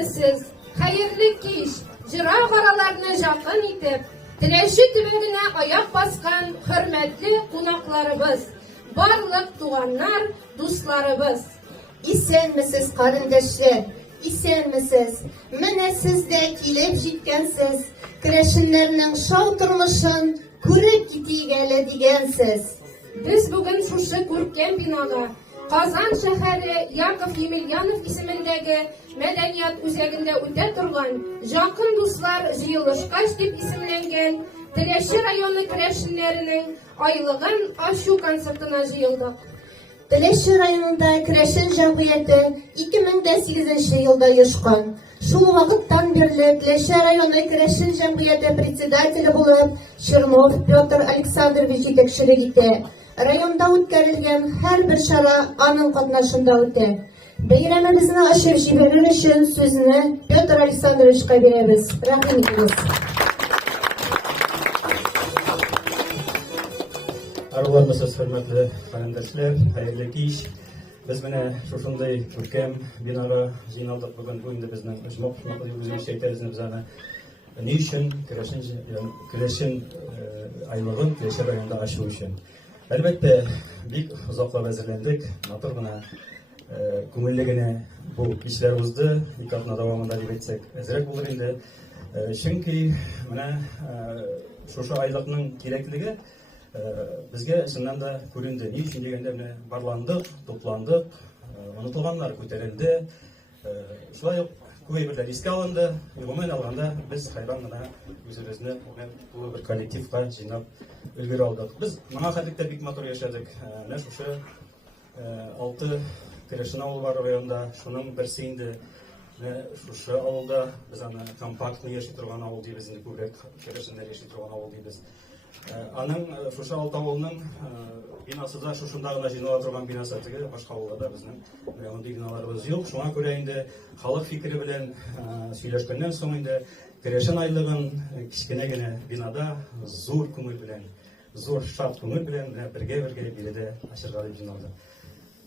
Siz hayırlı kiş, Jırak aralarına jakın itip, Tileşi tübedine ayak baskan hürmetli konaklarımız, barlık tuğanlar, dostlarımız. İsenmisiz karındaşlar, isenmisiz, mene siz de kilep jitkensiz, kreşinlerinin şov turmuşun kurip gitigele digensiz. Biz bugün şuşu kurken binaga, Kazan şehri Yakov Yemelyanov ismindeki medeniyet üzerinde öte turgan Jakın Dostlar Jıyılışkaç dip isimlengen Tileşi rayonu kreşinlerinin aylığın aşu konsertine jıyıldık. Tileşi rayonunda kreşin jamiyeti 2008 yılda yaşkan. Şu vakıttan beri Tileşi rayonu kreşin jamiyeti председателі bulup Чернов Петр Александрович yetekçilik etti. Rayonda o'tkazilgan her bir şara anın qatnaşında o'tdi. Bayramimizni açıp jiberir için sözünü Petr Alexandrovich'ga beramiz. Rahmetimiz. Arılarımız hürmetli kalendaşlar, hayırlı kiş. Biz mene şuşunday ülkem binara jиналдык bugün bu indi bizden ışmak özümüz şeyterizini bizane ne için kreşin aylığın kreşe rayonda aşı için. Elbette bir uzaklar hazırlandık. Natır buna көңіллегіне бұл кешілерімізді екі атына давамында деп айтсақ әзірек болар енді. Çünkü мына шошы айлығының керектілігі бізге шыннан да көрінді. Не үшін дегенде міне барландық, топландық, ұмытылғандар көтерілді. Шулай көбейлер еске алынды. Омен алғанда біз қайран ғана өзімізді бұл бір коллективқа жинап үлгере алдық. Біз мына хәтлікте бик матур яшадық. Мына шошы 6 Kreşin avul var rayonda, şunun birsiyindi. Şuşu avulda biz ana kompaktni yaşay turgan avul deybiz, indi köbek kreşinler yaşay turgan avul deybiz. Anın şuşu avul avulunun binası da şuşundagına jynala turgan binası atығы, başka avullarda bizning rayonda binalarımız yok. Şuna göre indi халық fikri bilen söyleşkenden soň indi kreşin aylığın kichkinegina binada zor көңүл bilen, zor şart көңүл bilen birge birede aşırıga dep jynaldı.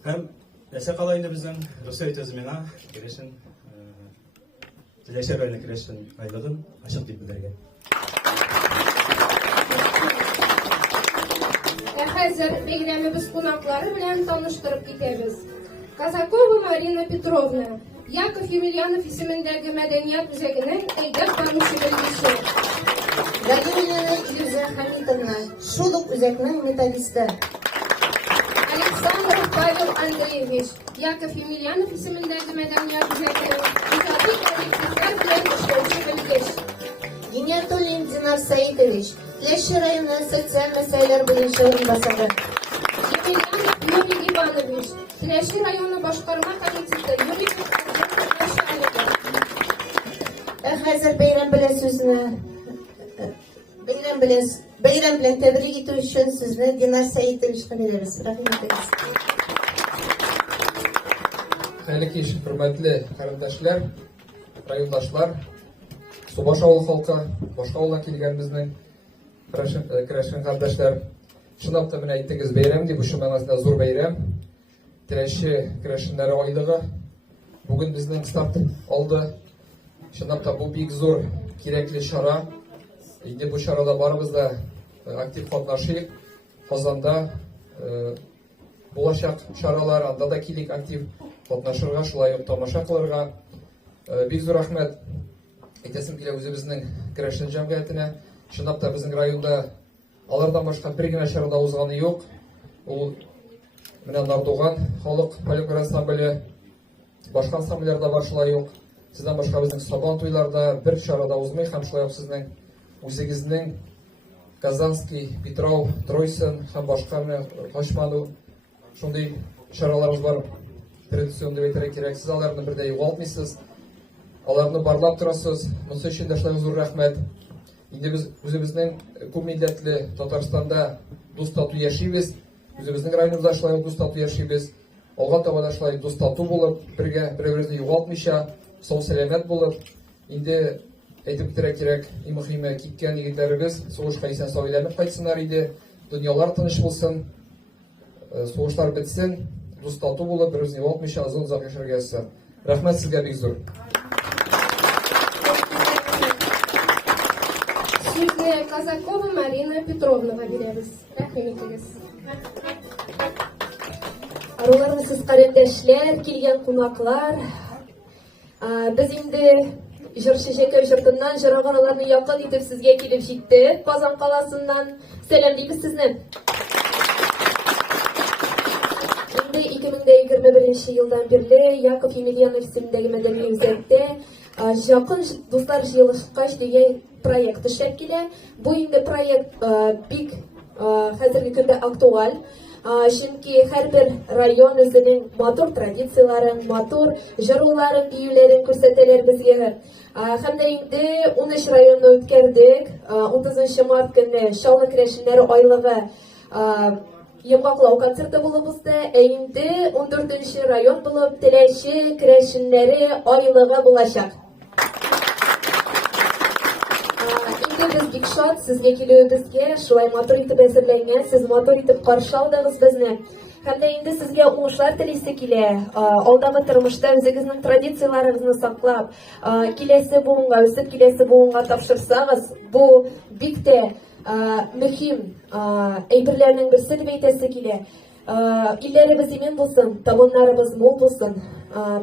Hem Ese kalayında bizden Rusya ötezimena kreşin Tileşe rayonu kreşin aylığın açık deyip bildirgen. Hazır beyremimiz konakları bilen tanıştırıp gideriz. Казакова Марина Петровна, Yakov Емельянов исемендәге мәдәният үзәгенең әйдәп баручы белгече. Владимира Илюза Хамитовна, шул ук үзәкнең металлисты. Александр Павел Андреевич, Яков Емельянов исемендәге мәдәният үзәгенең иҗади коллективлар белән эшләүче белгеч. Гиниатуллин Динар Саидович, Леши районы социаль мәсьәләләр буенча урынбасары. Емельянов Юрий Иванович, Теләши районы башкарма комитеты юридик начальнигы. Хәзер бәйрәм белән сүзне бәйрәм белән тәбрик итү өчен сүзне Динар Саидовичка бирәбез. Рәхмәт итегез. Хәйрле кич, хөрмәтле кардәшләр, райондашлар, Субаш авыл халкы, башка авылдан килгән безнең керәшен кардәшләр. Чынлап та менә әйттегез, бәйрәм дип, шуның мәгънәсендә зур бәйрәм. Теләше керәшеннәре айлыгы бүген безнең старт алды. Чынлап та бу бик зур кирәкле чара. Инде бу чарада барыбыз да актив катнашыйк. Казанда булачак чаралар, анда да килик актив катнашырга, шулай ук тамаша кылырга. Бик зур рәхмәт әйтәсем килә үзебезнең керәшен җәмгыятенә. Чынлап та безнең районда алардан башка бер генә чарада узганы юк. Ул менә Нардуган халык фольклор ансамбле, башка ансамбльләрдә бар, шулай ук сездән башка безнең Сабан туйларда бер чарада узмый, һәм шулай ук сезнең үзегезнең Казанский, Петров, Тройсен һәм башка Хашману шундый чараларыбыз бар. Традицион дип әйтергә кирәк. Сез аларны бердә югалтмыйсыз. Аларны барлап торасыз. Моның өчен дә шулай зур рәхмәт. Инде без үзебезнең күп милләтле Татарстанда дус тату яшибез. Үзебезнең районыбызда шулай дус тату яшибез. Алга таба да шулай дус тату булып, бергә бер-беребезне югалтмыйча, сау-сәламәт булып, инде әйтеп бетерә кирәк, иң мөһиме киткән егетләребез сугышка исән сау әйләнеп кайтсыннар иде. Дөньялар тыныч булсын, сугышлар бетсен, дус тату булып, бер-беребезне югалтмыйча озын-озак яшәргә язсын. Рәхмәт сезгә бик зур. Сүзне Казакова Марина Петровнага бирәбез. Рәхмәт итегез. Аруларымсыз карендәшләр, килгән кунаклар. Без инде җырчы Җәкәй җыртыннан җырлаганларны якын итеп сезгә килеп җиттек. Казан каласыннан сәлам дибез сезне. Инде 2021 елдан бирле Яков Емельянов исемендәге мәдәни үзәктә Жақын дуслар җыелышкач дигән проект эшләп килә. Бу инде проект бик хәзерге көндә актуаль. Чөнки һәрбер район үзенең матур традицияларын, матур җырларын, биюләрен күрсәтәләр безгә. Һәм дә инде 13 районны үткәрдек. 30 март көнне Шалны керәшеннәре айлыгы йомгаклау концерты булып узды. Инде 14 район булып Теләче керәшеннәре айлыгы булачак. Без бик шат сезгә килүебезгә, шулай матур итеп әзерләнгән, сез матур итеп каршы алдыгыз безне. Һәм дә инде сезгә уңышлар телисе килә. Алдагы тормышта үзегезнең традицияларыгызны саклап, киләсе буынга, үсеп киләсе буынга тапшырсагыз, бу бик тә мөһим әйберләрнең берсе дип әйтәсе килә. Илләребез имен булсын, табыннарыбыз мул булсын.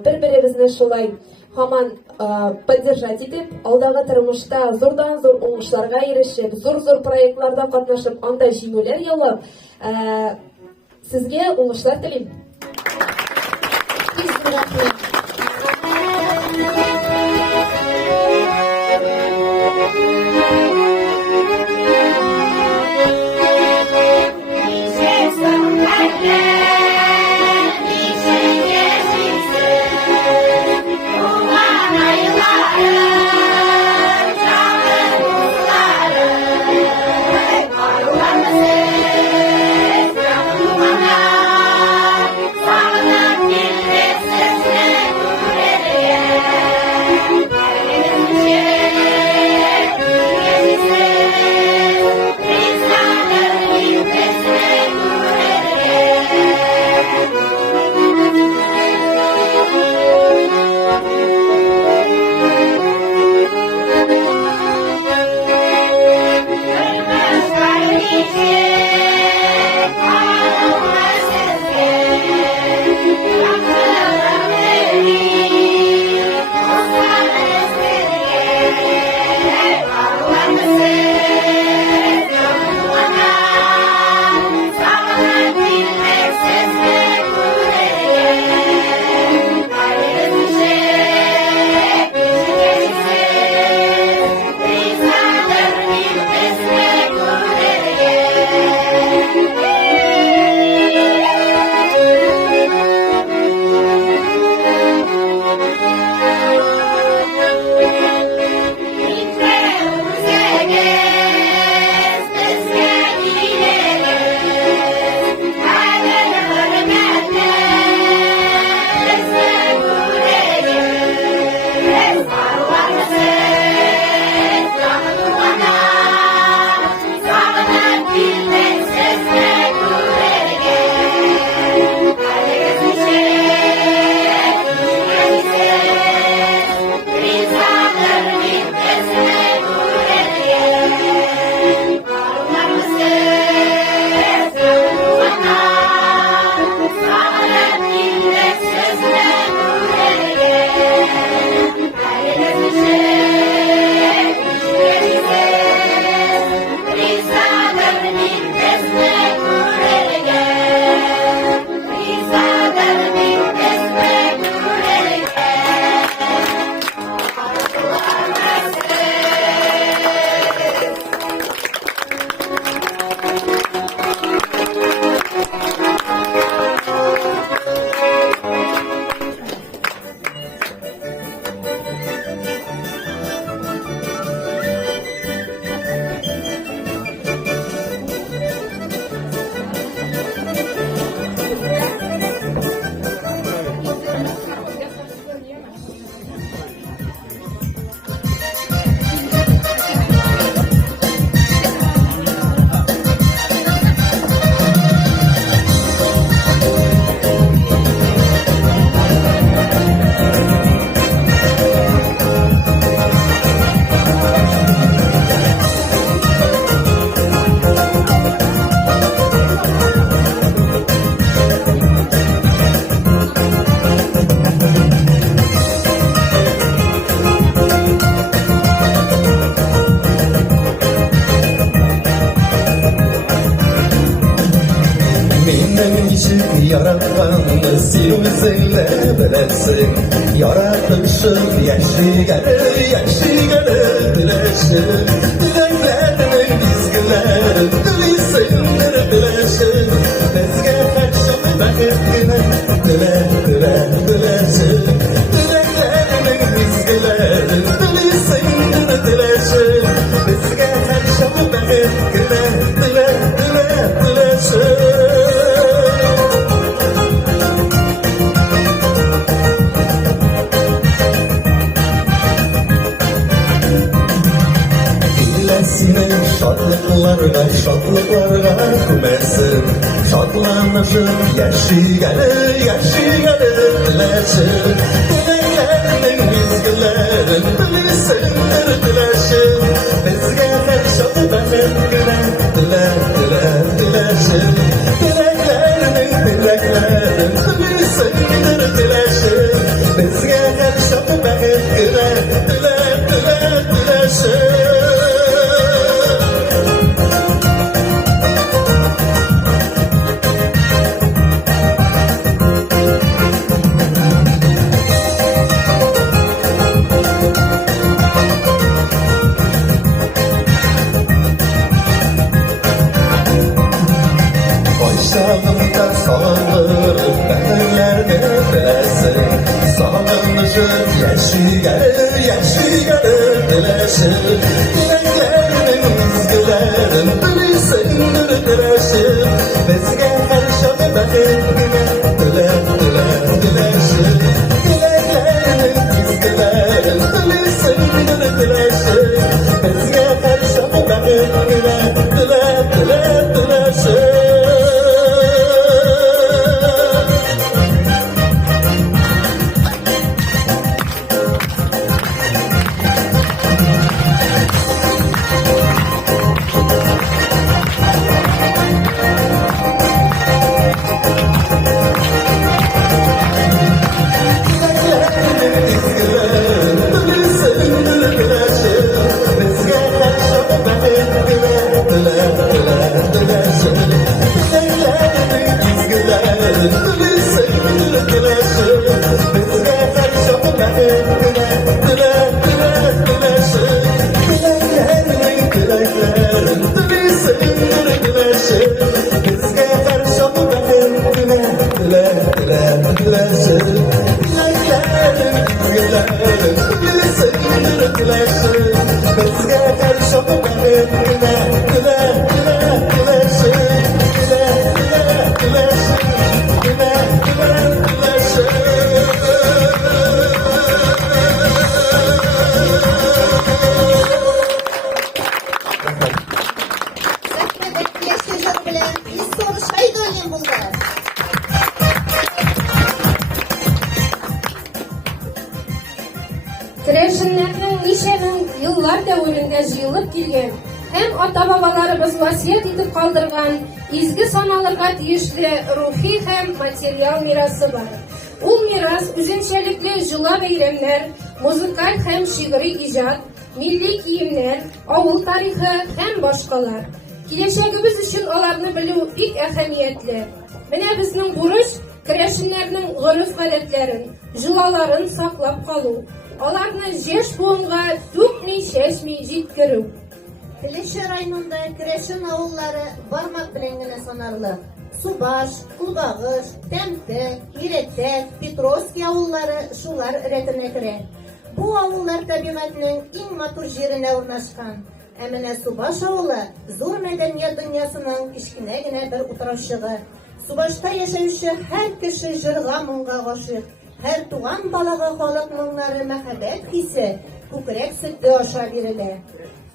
Бер-беребезне шулай һаман поддержать итеп, алдагы тормышта зурдан-зур уңышларга ирешеп, зур-зур проектларда катнашып, анда җиңүләр яулап, сезгә уңышлар телим. nechik yaratganını sen o'zingla bilasan. Yaratishib yashagani bilashim. Dilaklarning bizgilari bilsindir bilashim. Bizga qarshi baxtgina bilashim. Dilaklarning bizgilari bilsindir bilashim. Bizga qarshi baxtgina bilashim. Senin şadlıklarga kümesin. Şadlanışıp yaşayganı dileşim. Dileklerinin bizgilerin bilsindir dileşim. Bizge karşı baxtgina dileşim. Dileklerinin bilsindir dileşim. Bizge karşı baxtgina dileşim. Başağımda sağlırım bəhərlərini biləsin. Sağlanışıb yaşayganı biləsin. Diləklərinin izgilərin bilsindir diləşim. Bizgə qarşı baxtgina diləşim. Diləklərinin izgilərin bilsindir diləşim. Bizgə qarşı baxtgina diləşim. Kreşinlerinin nişenin yıllar devriminde jıyılıp gelgen hem ata-babalarımız vasiyet edip kaldırgan izgi sanalarga tiyişli ruhi hem materyal mirası var. Bu miras üzünçelikli jıla beylemler, muzikal hem şiiri icad, milli kiyimler, avul tarihi hem başkalar. Kileşegimiz için olarını bilүү bik ehemmiyetli. Mine bizning buruş, kreşinlerinin guruf adetlerin, jılaların saklap kalu. Olarni jeş buğunga tükni şeşmi jitkirүү. Kileşe rayonunda Kreşin avulları barmak bilengine sanarlı. Subaş, Kulbağış, Temte, Hirettek, Petrovski avulları şular retine kire. Bu avullar tabiatının en matur jerine urnaşkan. Emine Subaş avulu zor medeniyet dünyasının kichkinegine bir uturuşçığı. Subaşta yaşayışı her kişi jırga munga gaşık. Her tuğan balaga halık munları mehabet hissi, kukrek sütte aşağı birile.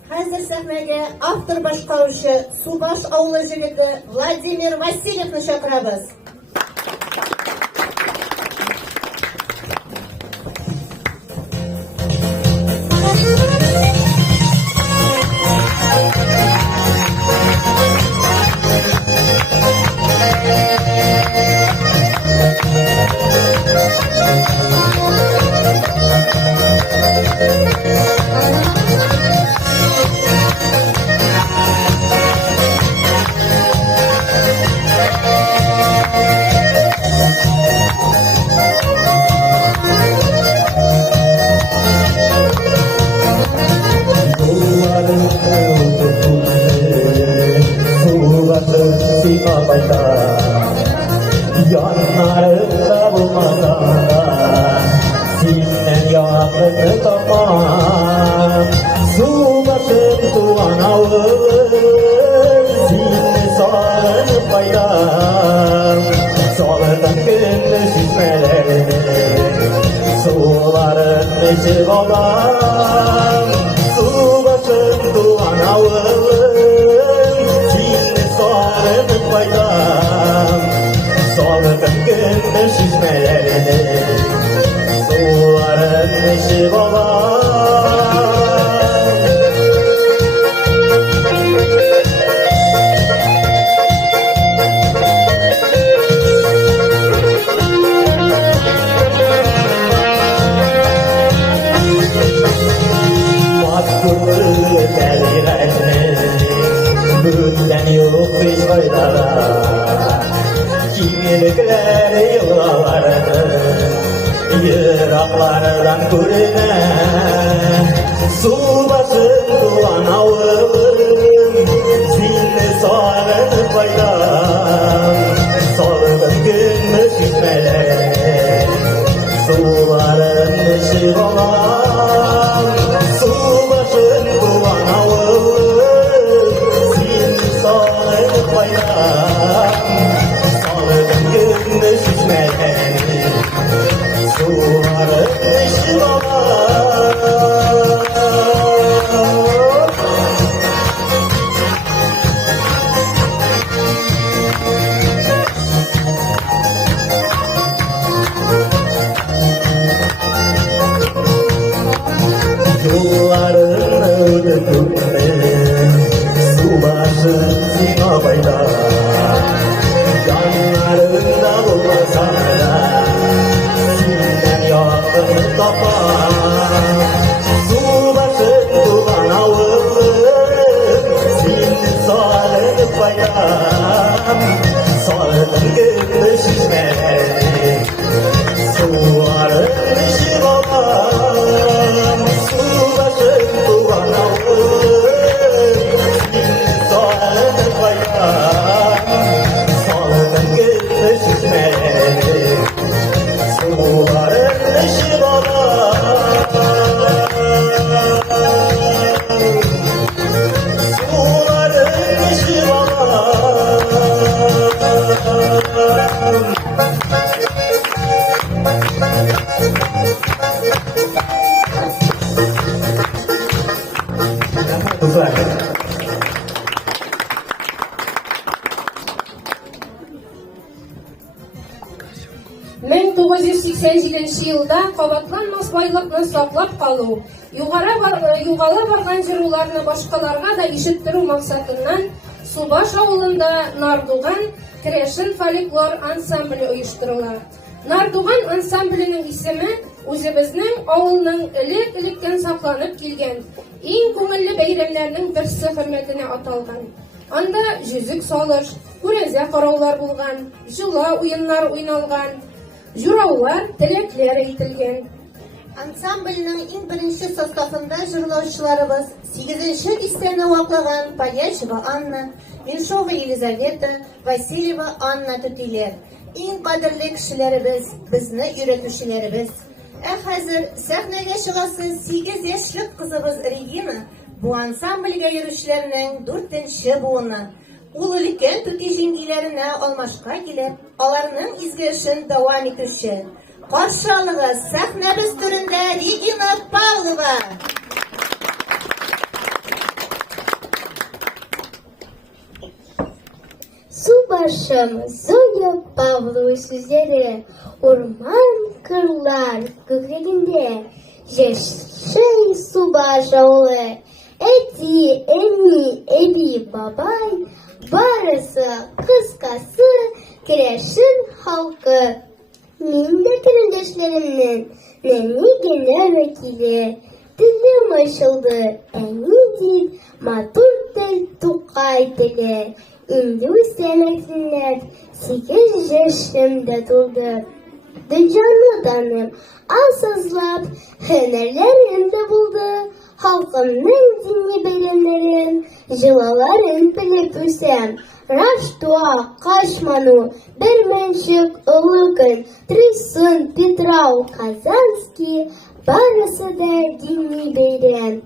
Hazır sahnege автор başqaruşı Subaş avulu jigiti Vladimir Vasilyevni chaqiramiz. Su başım tuğan ağır Seni sarınıp bayram Soldan günlü şişmelerini Suların içi olam Su başım tuğan ağır Seni sarınıp bayram Soldan günlü şişmelerini Suların içi olam Bütten yok hiç faydalar Kimilikler yıllarını Yıraklardan görünen Su basın duan avım Zilli sarını paydan Sorgun günmüş hikmeler Suların ışığı olan Su basın duan avım Sarını paydan Sorgun günmüş hikmeler Suların ışığı olan Yolların ödünde Su başı zina baylar Yanlarında bulmasa da Sinden yakın tapar Su başı duman avım Seni sarını bayram Sarını gümüş hizmetleri Suların ışığı olan Su başı duman avım Seni sarını bayram Sarını gümüş hizmetleri Suların ışığı olan Suların ışığı olan Kızlar 1987 елда кабатланмас байлыкны саклап калу, югары барган җырларны башкаларга да ишеттерү максатыннан Субаш авылында Нардуган Крешен фольклор ансамбле оештырыла. Нардуган ансамбленең исеме үзебезнең авылның элек-электән сакланып килгән иң күңелле бәйрәмнәрнең берсе хөрмәтенә аталган. Анда жүзек салыш, күрәзә караулар булган, җыла уеннар уйналган, жураулар, теләкләр әйтелгән. Ансамбльнең иң беренче составында җырлаучыларыбыз 8нче дистәне ваклаган Паяшева Анна, Меньшова Елизавета, Васильева Анна түтиләр. Иң кадерле кешеләребез, безне өйрәтүчеләребез. Хәзер сәхнәгә чыгасы 8 яшьлек кызыбыз Регина бу ансамбльгә йөрүчеләрнең 4нче буыны. Ул өлкән түти җиңгиләренә алмашка килеп, аларның изге эшен дәвам итүче. Каршы алыгыз сәхнәбез түрендә Регина Павлова. Субашым Зоя Павлова сүзләре урман кырлар күгелендә яшәй Субаш авылы. Әти, әни, әби, бабай, барысы, кыскасы, Крешен халкы. Мин дә көндөшләремнең нәни генә вәкиле. Телем ачылды, әни дип, матур тел Тукай теле. Инде үсәләсеннәр 8 яшемдә тулды. Дөньяны таным, асызлап, һөнәрләрем дә булды. Халкымның дини бәйрәмнәрен, җылаларын белеп үсәм. Рождество, Кашману, Берменчик, Улы көн, Трисун, Петрау, Казанский, barısı da dini beyren.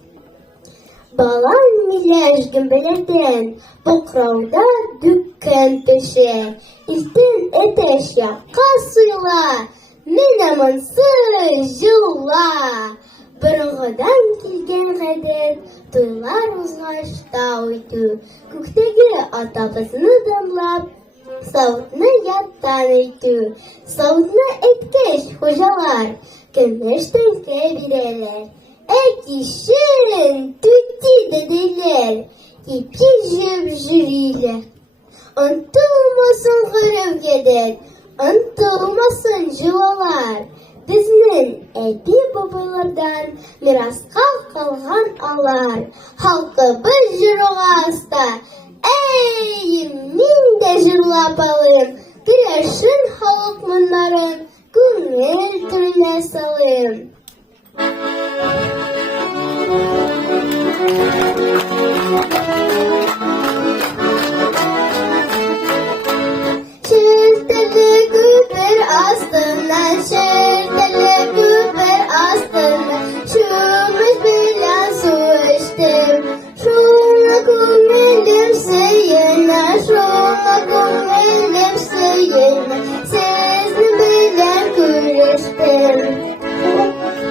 Balan milyaj gümbeleden, bokrauda dükkan köşe. İltin eteş yakka suyla, menemansı jılla. Bırıngıdan kilgen kadar, duylar uzlaşta uydu. Köktegi atabasını damlap, savutunu yattan uydu. Savutunu etkeş hocalar, kömüşten kebireler. Etişin tütti dedeler, ipi jüriler. Untulmasın hırıvgeder, untulmasın jılalar. Biznin ebi babalardan miraska kalgan alar. Halkımız jırığa hasta, ey min de jırlap alım. Güreşin halk bunların, gönül türüne salım. Şırtılı küper astından, şırtılı küper astından, şumuş bilen su içtim. Şuna kumelim seyine, şuna kumelim seyine, sesini bilen güreştim.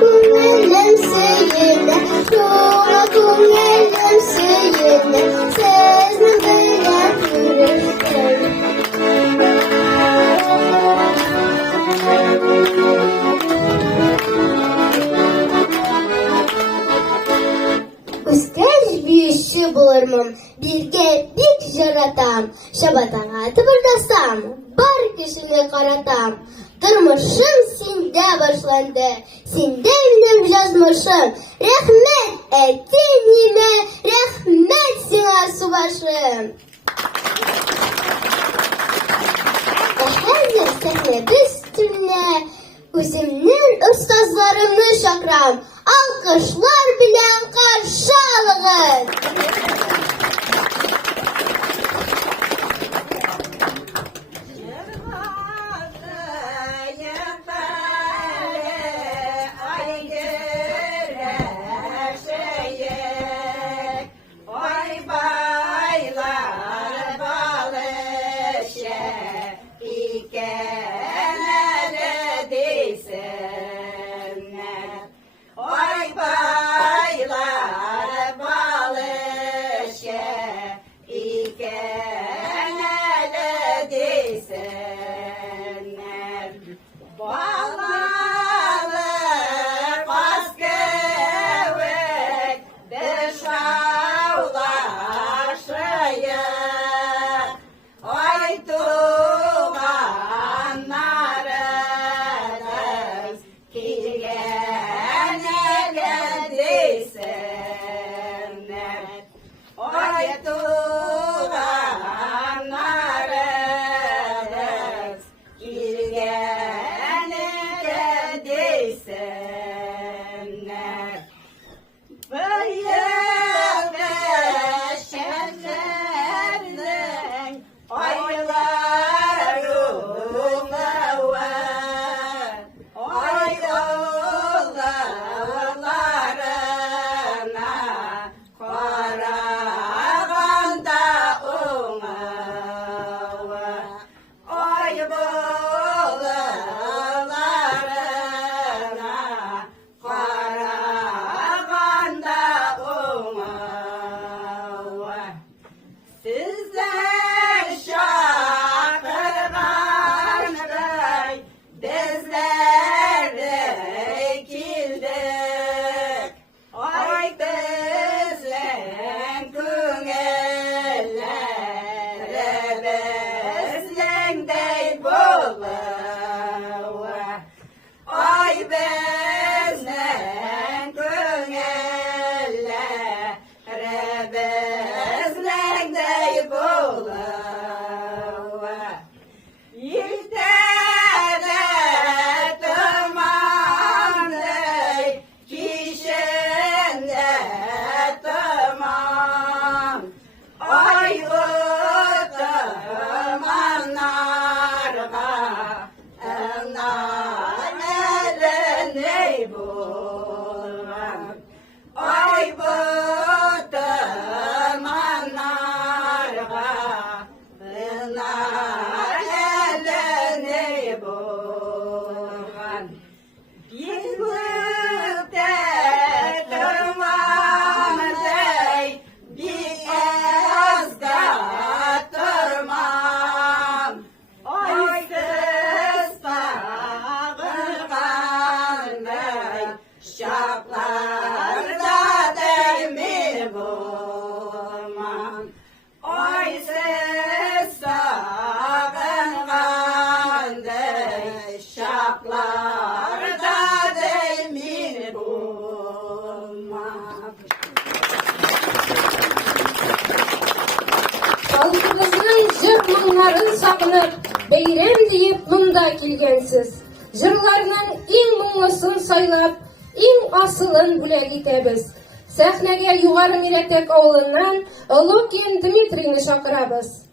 Kumelim seyine, şuna kumelim seyine, sesini bilen güreştim. Üstez büyüşü bulurmum, birge bik jaratam, şabatana tıbırdasam, bar kişilik karatam. Durmuşum sinde başlandı, sinde benim yazmışım. Rahmet ettiğime, rahmet sana subaşım. Hazır sahne üstüne, üzümün ustazlarını şakram, alkışlar bilen karşı alın. Karaganda Halkımızın jırmanların sakınıp, beyrem deyip munda kilgensiz. Jırlarının en mumlusun saylap, en asılın buleg itebіз. Sahnege yugarı Miretek oğlundan Lukin Dmitriyni şakırabız.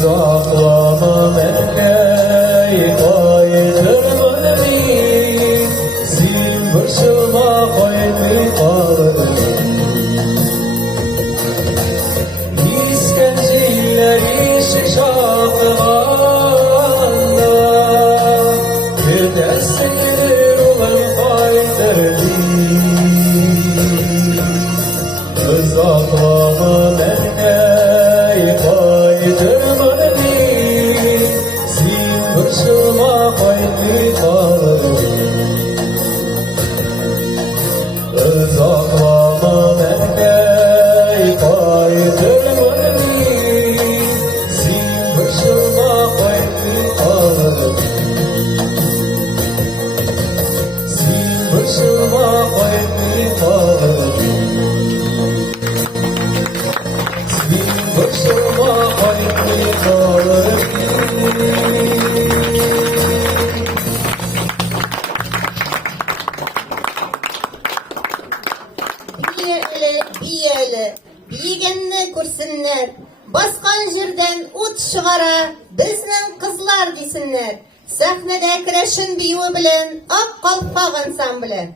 Uzak Uzaklamam erkeği koydurman mi? Sin başıma koymi kalır. İskenciler işi şafığında Güdesilir olan kaydırdı. Uzaklamam erkeği koydurman mi? Sin başıma koymi kalır. Uzaklamam erkeği koydurman mi? Sin başıma koymi kalır. Sin başıma koymi kalır. Sin başıma koymi kalır. Biyeli, biyigenni kursinler. Baskan jirden ut çıgara, bizning kızlar desinler. Sahnede kreşin biyu bilen, ak kalpak ansambli.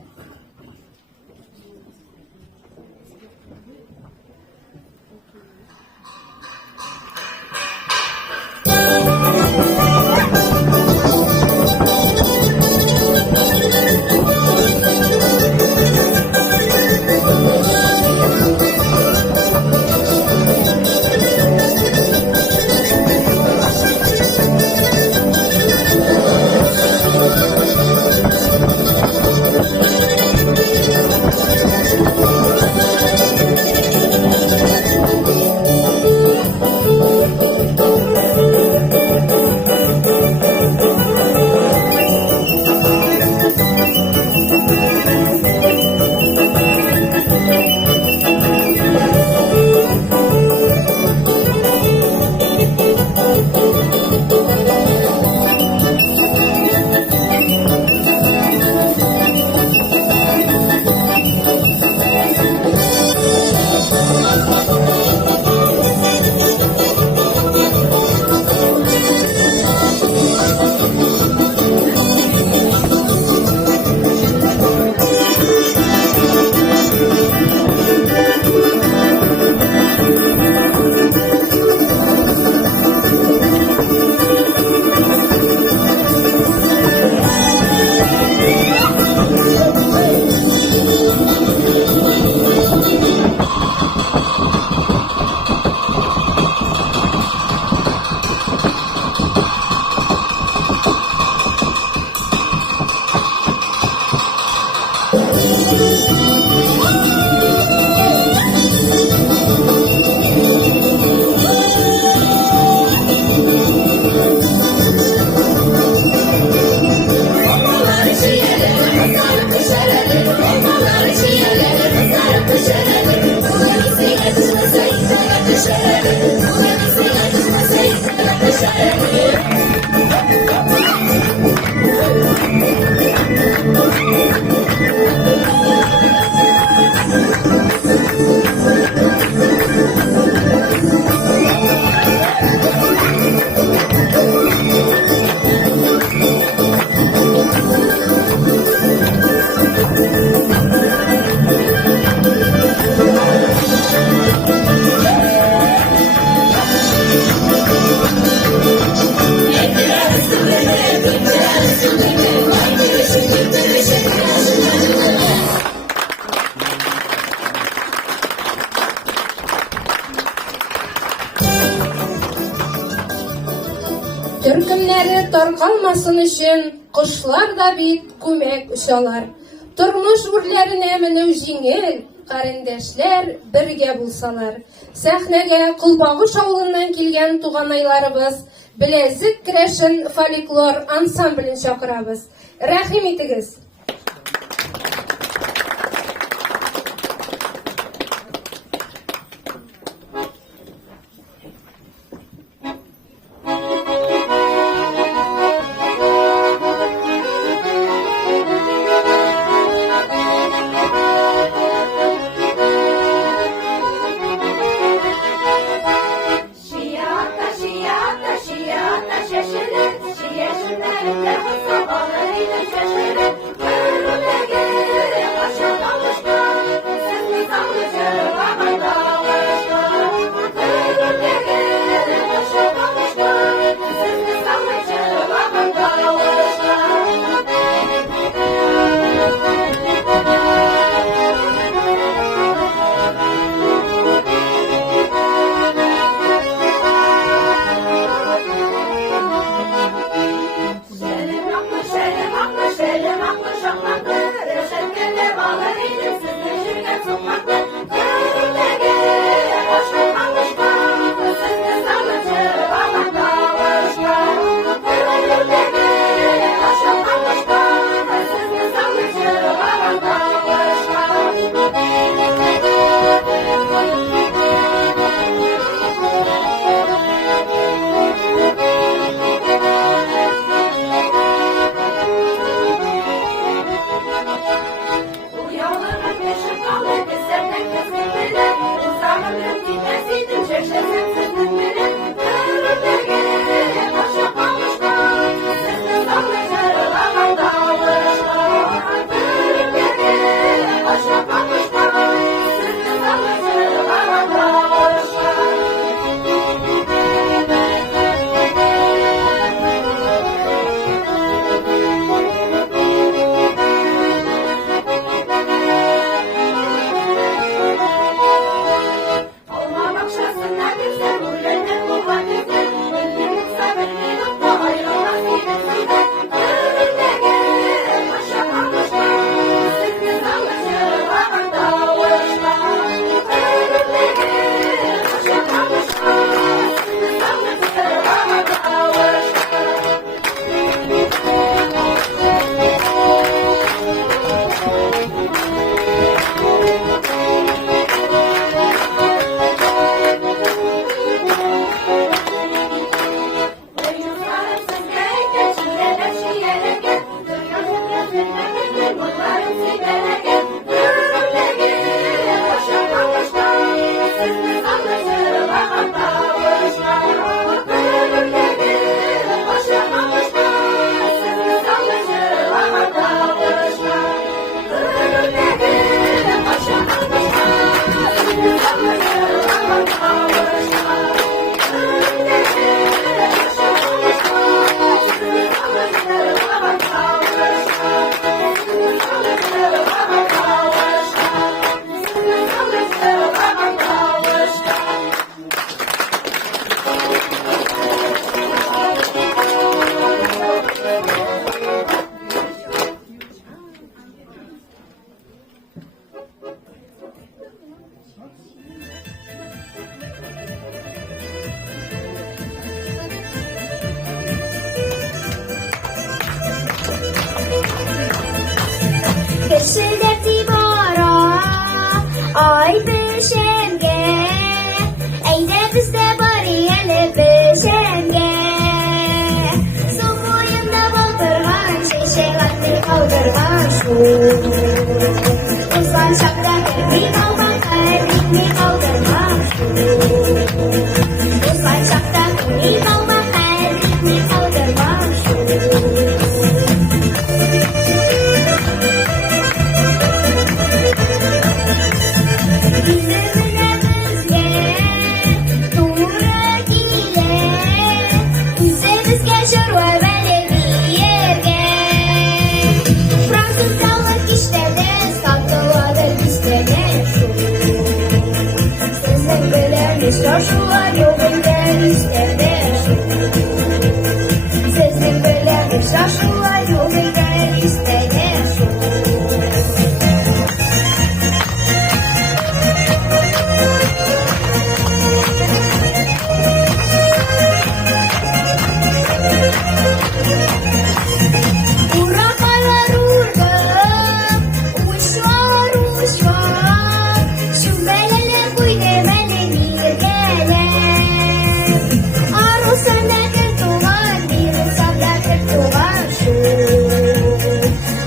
Türkünleri tarqalmasın üçün quşlar da bit көмек ұшалар. Тұрмыш үрлеріне міну жеңіл, қарындашlar бірге болсалар. Сәхнеге Құлбағыш ауылынан келген туғанайларыбыз білезік кірешін фольклор ансамблін шақырабыз. Рәхим етігіз. Shiyata, shiyata, shiyata. Ay beşenge, eyde bizde bari ele beşenge. Su boyunda baldırgan, şeşelatlı kaldırgan şu. Uzan şakta kelbi kalban, kalbini kaldırgan şu. Uzan şakta kelbi kalban, kalbini kaldırgan şu. Şaşular yolundan istemiş. Sezin böyle şaşular yolundan istemiş. Urakalar urga, uçlar uçlar, şu belele kuyde beleni gele. Arusanda kertuğan, birusanda kertuğan şu.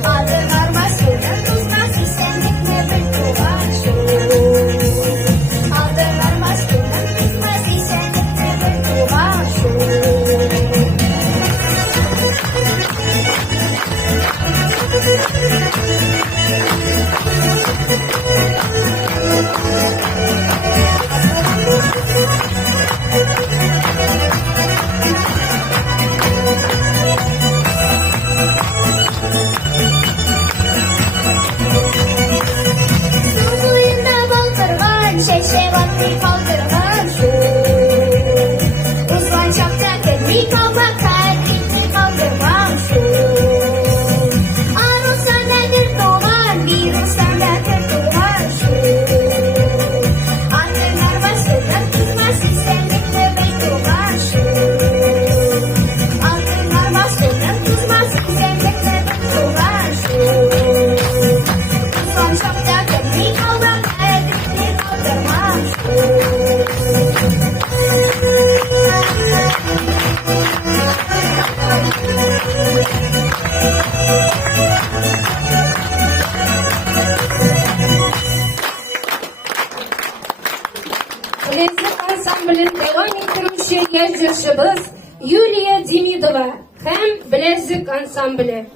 Adılar baskudan tuzmaz, istenlikle bertuğan şu. Adılar baskudan tuzmaz, istenlikle bertuğan şu. Suyunda baldırgan, şeşevatlı kaldırgan şu. Uzman çapta kelbi kalmak, kalbini kaldırgan şu. Arusanda kertuğan, birusanda kertuğan şu. Anneler baskudan tuzmaz, istenlikle bertuğan şu. Anneler baskudan tuzmaz, istenlikle bertuğan şu. Uzman çapta kelbi kalmak, kalbini kaldırgan şu. Lezzet ansambልን devam ettiruvchi yazuvchimiz Yuliya Demidova ham Bilezik ansambli.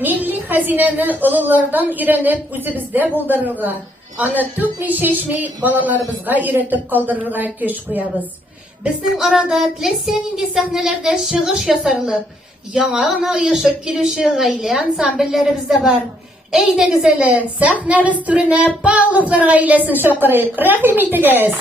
Milli hazineni ılılardan öğrenip üzümüzde buldururga, ana tükmey şeşmey balalarımızga öğretip kaldırırga köş koyabız. Bizning arada tilesen indi sahnelerde çıgış yasarlık, yana ana uyuşup kilüşü gayle ansambellerimiz de var. Eyde güzeli, sahnemiz türüne Pavlovlar ailesini şokırıyık. Rahim etiniz.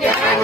Yeah.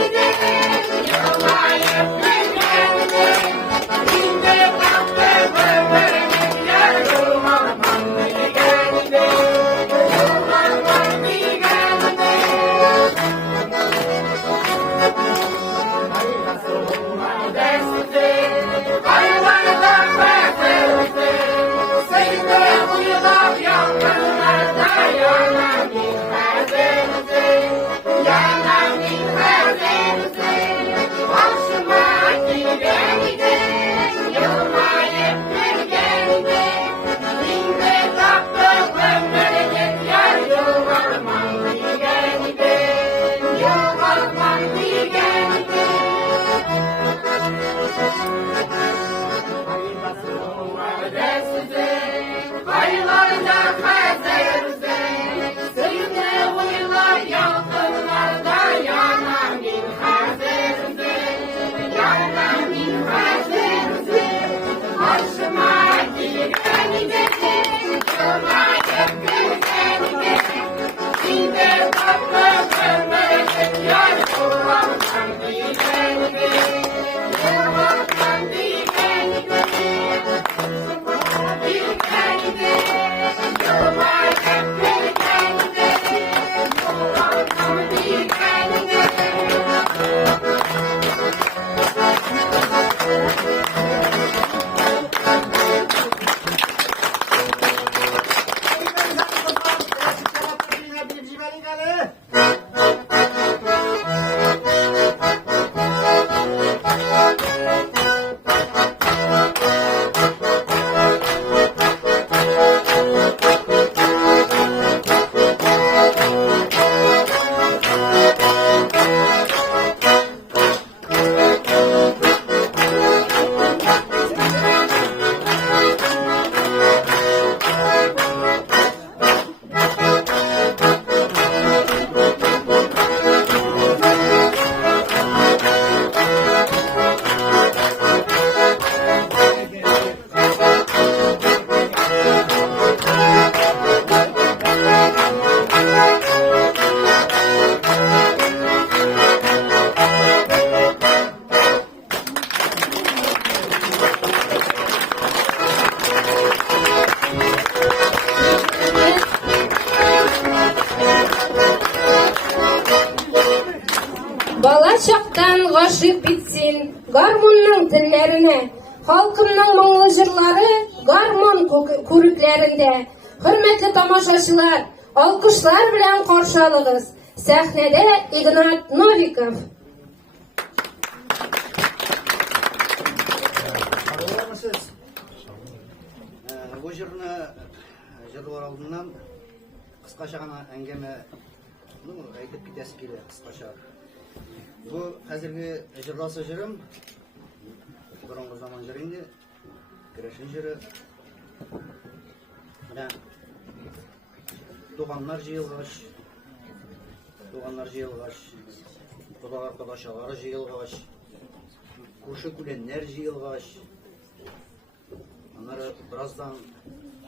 Bala çaqtan gaşıp bitsin garmonның tellerine. Halkımның моңлы җырлары гармон күрекләрендә. Hürmetli tamaşaçılar, alkışlar белән каршы алыгыз. Сәхнәдә Игнат Новиков. Аралармысыз? Bu jırını jırlar aldığından kıskaça gana әңгәмә әйтеп китәсе килә кыскача. Bu хәзерге jırlasa jırым борынгы заман jыры инде, керәшен jыры. Менә туганнар җыелгач, кодалар кодачалары җыелгач, күрше-күләннәр җыелгач, аннары бераздан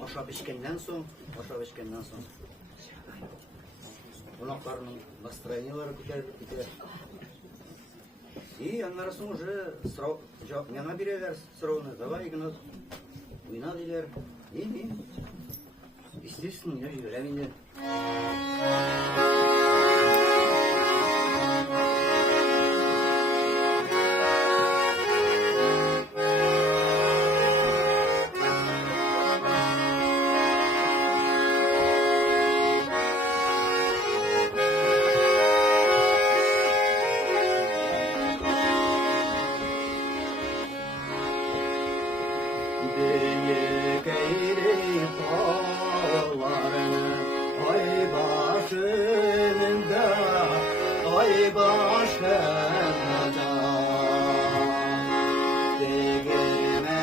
ашап эчкәннән соң, кунакларның настроениялары күтәрелеп китә. И аннары соң уже миңа бирәләр сорауны, давай Игнат, уйна диләр. Естественно, я җибәрәм инде. Büyük eğri dağlarını ay başında Değirmenine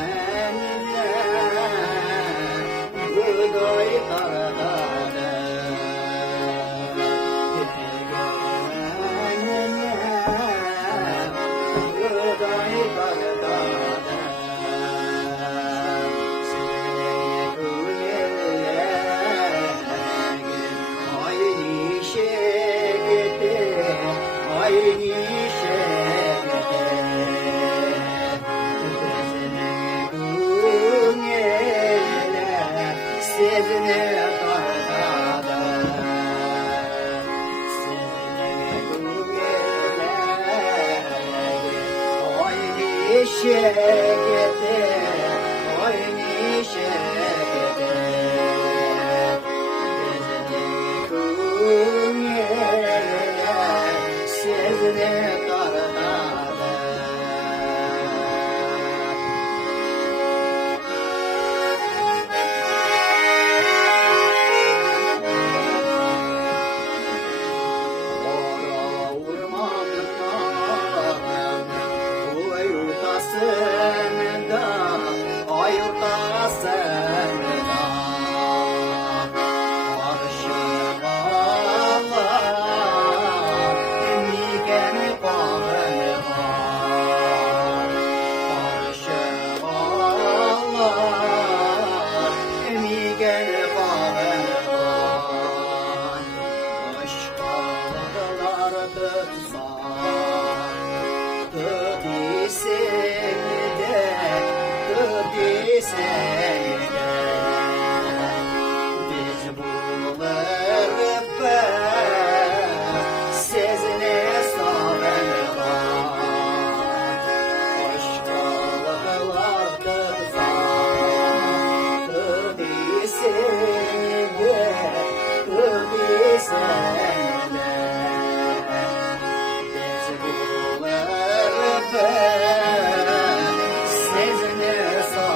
buğday tarladı. Değirmenine buğday tarladı. Sezine sağ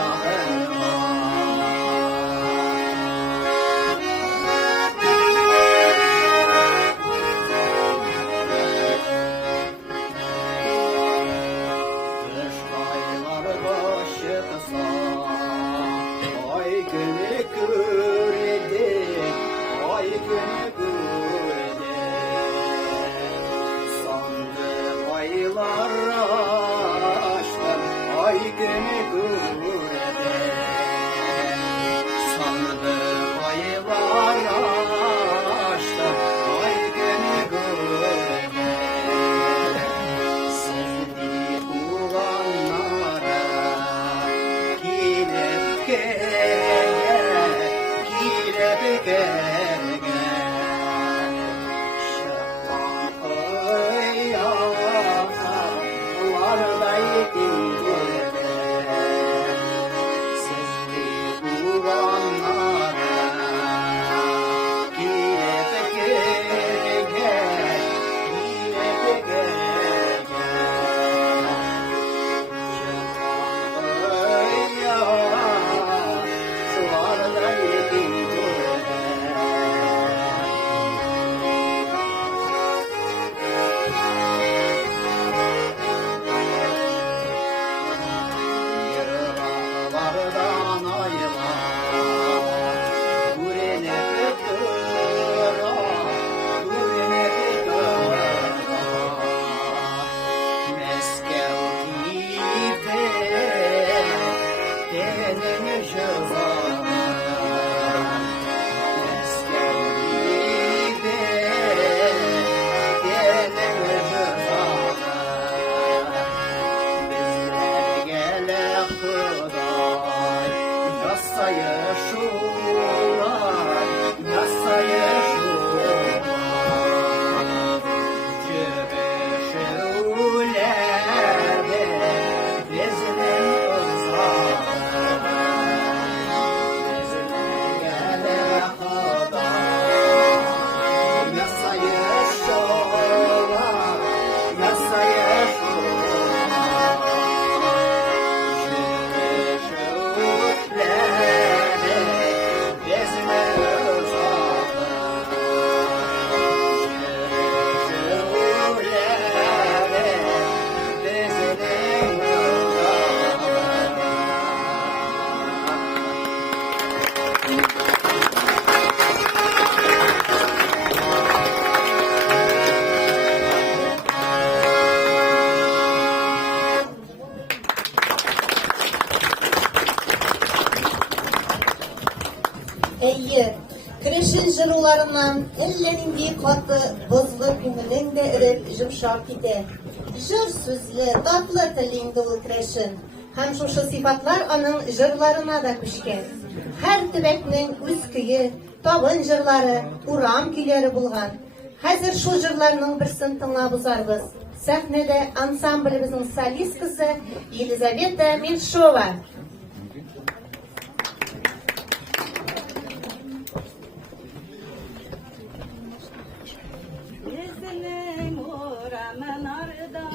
Әйе, Крешин жырларынан әллә нинди каты, бозлы күңелең дә эреп йомшап китә. Жыр сүзле, татлы тел инде ул Крешин. Һәм шушы сыйфатлар аның жырларына да күчкән. Һәр төбәкнең үз көе, табын жырлары, урам көйләре булган. Хәзер шул жырларның берсен тыңлап узарбыз. Сәхнәдә ансамблебезнең солисткасы Елизавета Меньшова. Yüzünün uğramın arda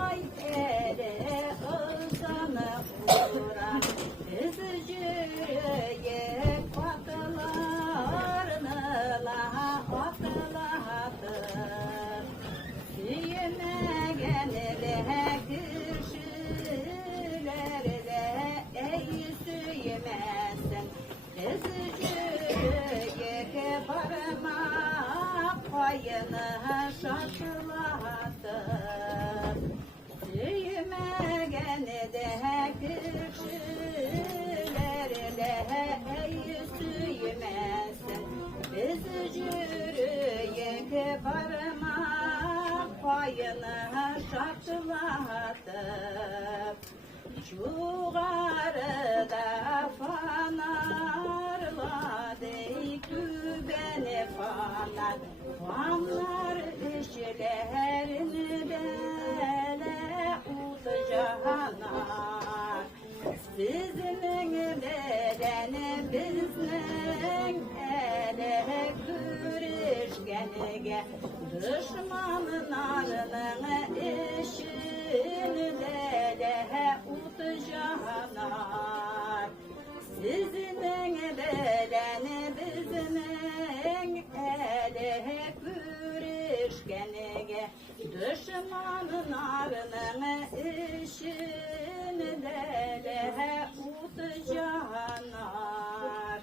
ay ere ılsanı uğra üzücüye bakılarını la atladı Süyümegenle küşülerle ey süyümesin üzücüye parmak payını şaşıladı Süyümegeni de küşülerle ey süyümesin üzücüye parmak payını şaşıladı Yukarıda fanarladı beni fanar Fanlar işlerini bele utacanar Sizin bedeni bizden ele görüşgenige Düşmanın arının işini de utacanar Sizin bedeni bizden ele görüşgenige Düşmanın arının işini de utacanar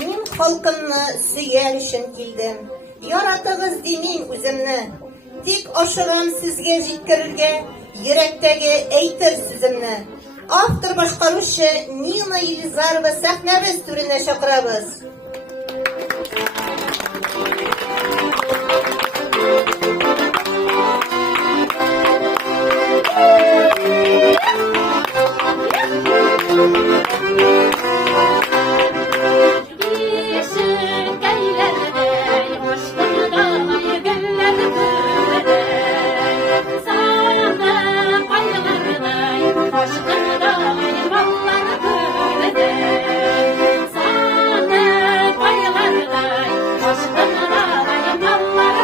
Мин халкымны сөяр өчен килдем. Яратыгыз димин үземне. Тик ашырам сезгә җиткерергә йөрәктәге әйтер сүземне. Автор башкаручы Нина Елизарова сәхнәбез түренә чакырабыз. Aşkına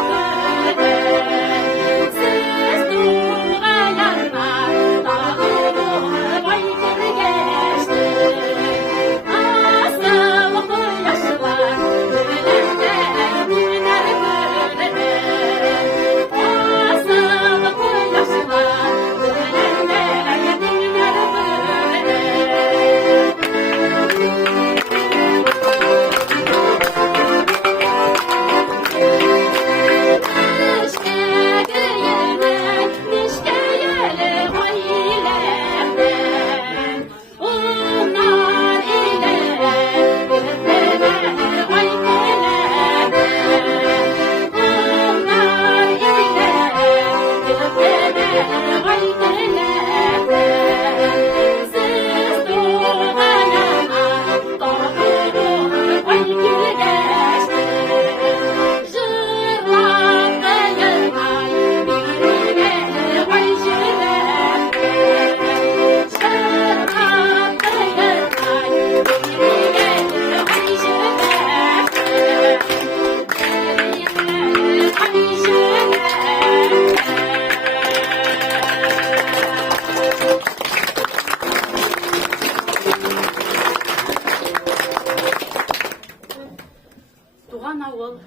туган авыл,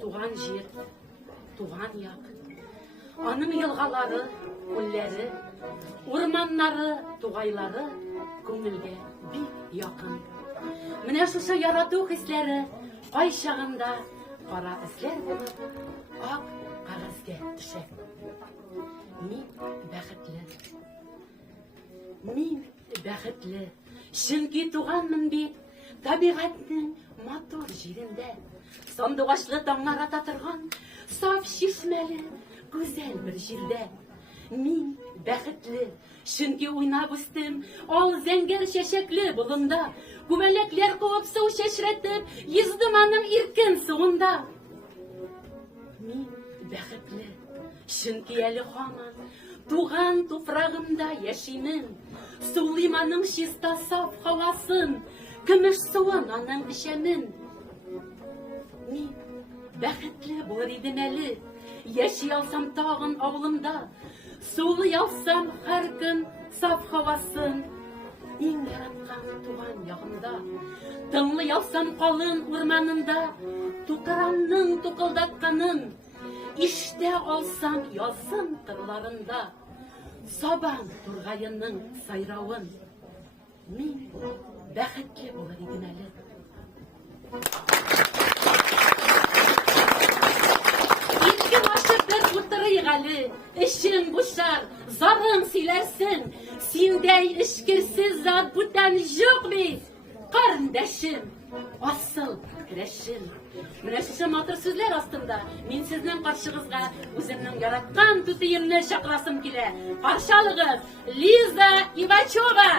туган жер, туган як. Аның елгалары, күлләре, урманнары, тугайлары күңелгә бик якын. Менә шушы ярату хисләре кай чагында кара эзләр булып, ак кагазга төшә. Мин бәхетле. Мин бәхетле. Чөнки туганмын бит табигатьнең матур җирендә. Сандугачлы таңнар ата торган, саф чишмәле, гүзәл бер җирдә. Мин бәхетле, чөнки уйнап үстем ал зәңгәр чәчәкле болында. Күбәләкләр куып су чәчрәтеп, йөздем аның иркен суында. Мин бәхетле, чөнки әле һаман туган туфрагымда яшимен. Сулыйм аның чиста саф һавасын, көмеш суын аның эчәмен. Мин бәхетле булыр идем әле, яши алсам тагын авылымда, сулый алсам һәр көн саф һавасын, иң яраткан туган ягымда. Тыңлый алсам калын урманында, тукыранның тукылдатканын, ишетә алсам язын кырларында, сабан тургайының сайравын. Мин бәхетле булыр идем әле. Ике башып бер утырыйк әле, эшең бушар, зарың сөйләрсен. Синдәй эшкерсез зат бүтән юк бит, карындашым, асыл көрәшем. Менә шушы матур сүзләр астында мин сезнең каршыгызга үземнең яраткан түтиемне чакырасым килә. Каршы алыгыз, Лиза Ивачева!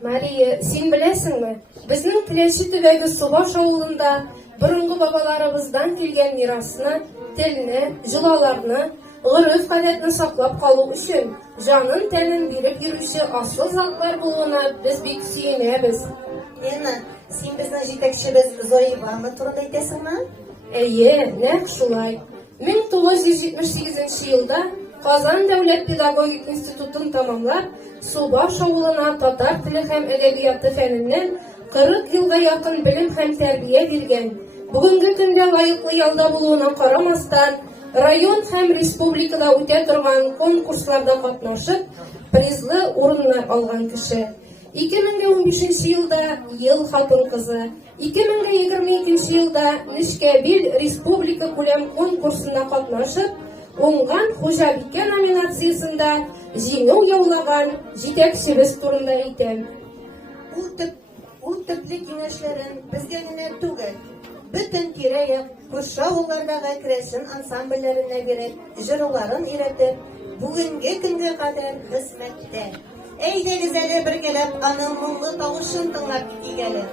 Мария, син беләсеңме? Безнең Теләче төбәге Субаш авылында борынгы бабаларыбыздан килгән мирасны, телне, җылаларны, гореф-гадәтне саклап калу өчен җанын тәнен биреп йөрүче асыл затлар булуына без бик сөенәбез. Лена, син безнең җитәкчебез Зоя Ивановна турында әйтәсеңме? Әйе, нәкъ шулай. 1978 елда Казан дәүләт педагогик институтын тәмамлап, Субаш авылына татар теле һәм әдәбияты фәненнән 40 елга якын белем һәм тәрбия биргән. Бүгенге көндә лаеклы ялда булуына карамастан, район һәм республикада үтә торган конкурсларда катнашып, призлы урыннар алган кеше. 2015 yılda Yıl Hatun Kızı, 2022 yılda Nişkebil Respublika Kulem konkursunda katlaşıp, Ongan Hujabike nominatsiyasında жеңүү яулаган жетекчибиз турында әйтәм. Ул төпле киңәшләрен безгә генә түгел, бөтен тирә-як күрше авыллардагы керәшен ансамбльләренә биреп, җырларын өйрәтеп, бүгенге көнгә кадәр хезмәттә. Әйдәгез әле бергәләп аның моңлы тавышын тыңлап китик әле.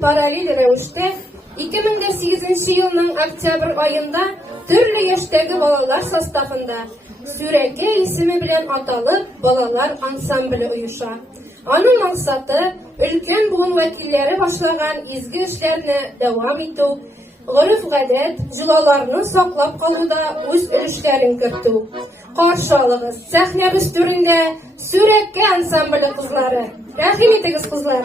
Paralel rəvişdə 2008 yılının oktyabr ayında türlü yaşdagi balalar sostavında Sürəgə ismi bilan atalıb balalar ansambli uyuşa. Onun maksatı ülkən buğun vəkilləri başlayan izgi işlərini devam etü, ғұрf-ғәдәт, julalarını saklap qalıda öz ülüşlərin kürtü. Qarşalığız, səhnəbiz türündə Sürəgə ansambli kızları. Rəhim etiniz kızlar.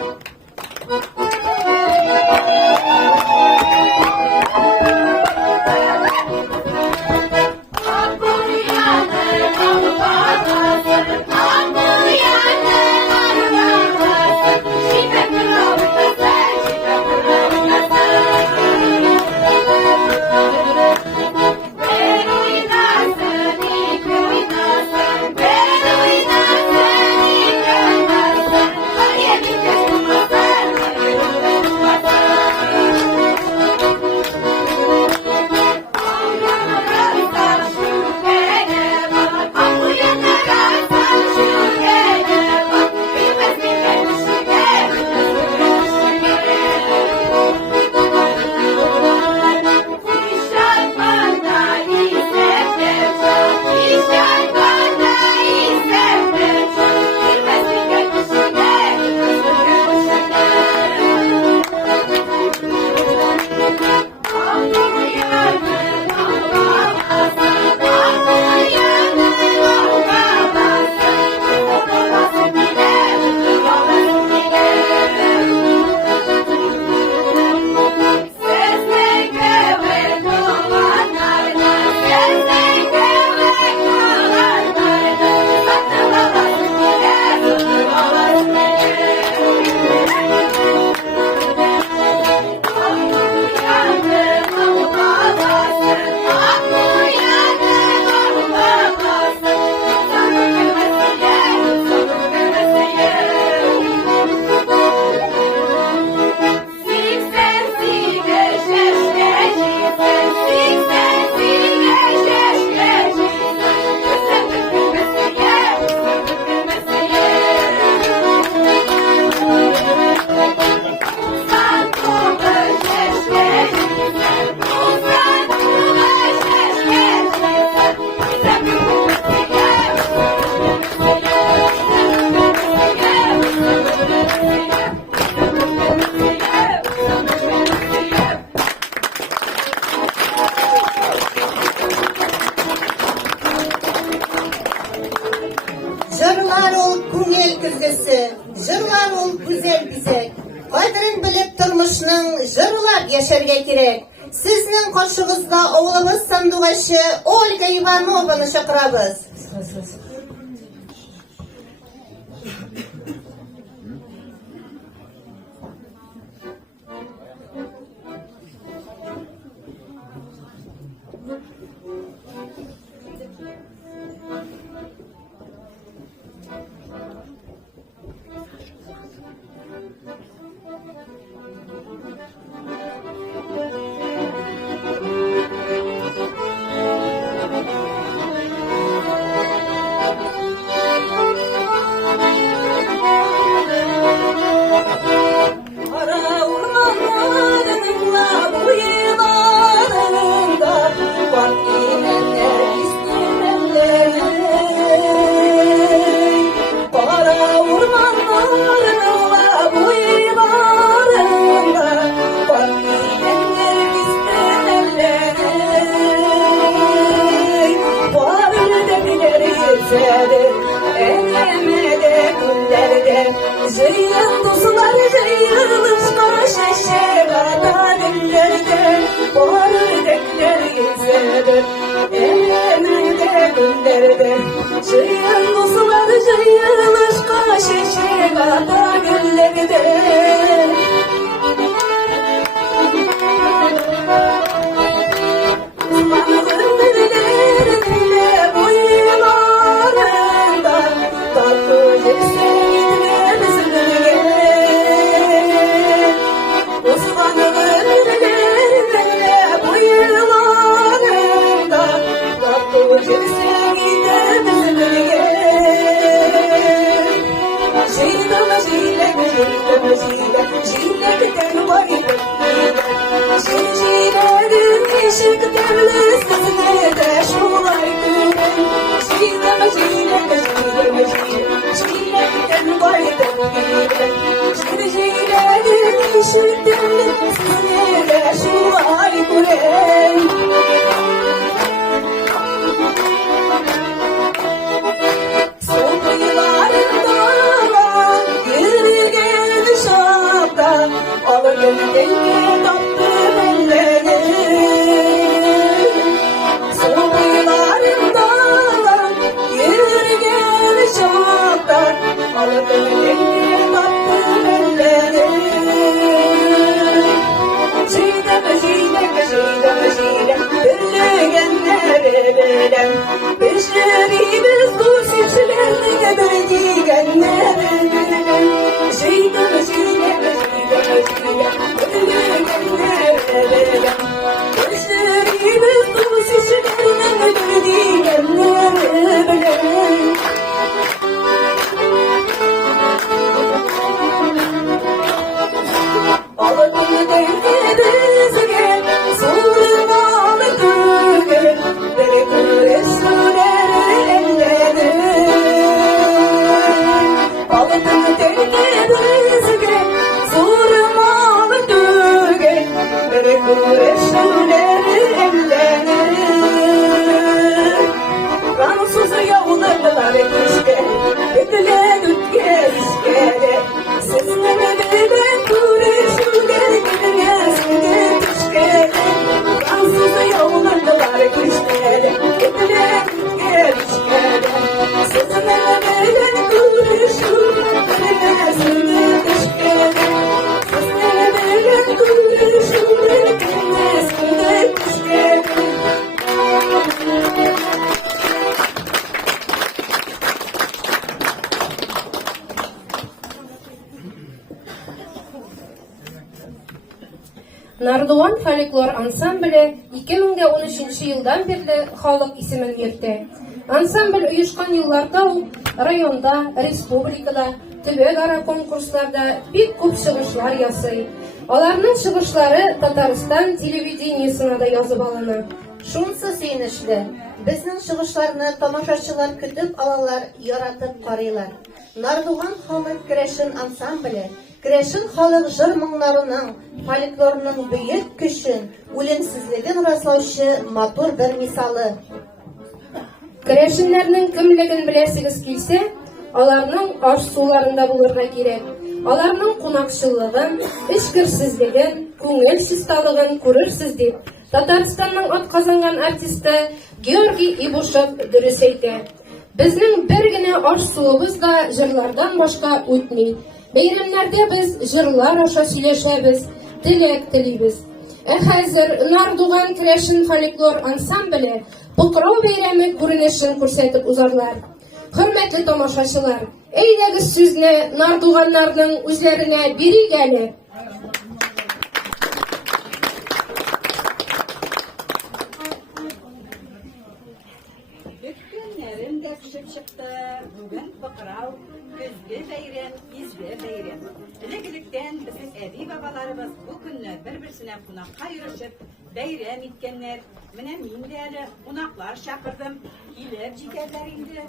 яшәргә кирәк. Сезнең каршыгызда авылыбыз сандугачы Ольга Иванованы чакырабыз. Нардуан фольклор ансамбле 2013 елдан бирле халык исемен йөртә. Ансамбль оешкан елларда ук районда, республикада, төбәк-ара конкурсларда бик күп чыгышлар ясый. Аларның чыгышлары Татарстан телевидениесына да язып алына. Шунсы сөенечле. Безнең чыгышларны тамашачылар көтеп алалар, яратып карыйлар. Нардуан халык көрәшен ансамбле Керәшен халык җыр моңнарының, фольклорның бөек көчен, үлемсезлеген раслаучы матур бер мисалы. Керәшеннәрнең кемлеген беләсегез килсә, аларның аш суларында булырга кирәк. Аларның кунакчылыгын, эчкерсезлеген, күңел чисталыгын күрерсез дип, Татарстанның атказанган артисты Георгий Ибушев дөрес әйтә. Безнең бер генә аш-суыбыз да җырлардан башка үтми. Бәйрәмнәрдә без җырлар аша сөйләшәбез, теләк телибез. Хәзер Нардуган Крәшен фольклор ансамбле Покрау бәйрәме күренешен күрсәтеп узарлар. Хөрмәтле тамашачылар, әйдәгез сүзне Нардуганнарның үзләренә бирик әле. Günlerim de pişip çıktı, bugün fıkrav, güzgü beyrim, izgü beyrim. İlgilikten bizim evi babalarımız bu günü bir-birsine kunakka yürüşüp beyrem etkenler. Mine min değerli kunaklar şakırdım, iler cigerler indi.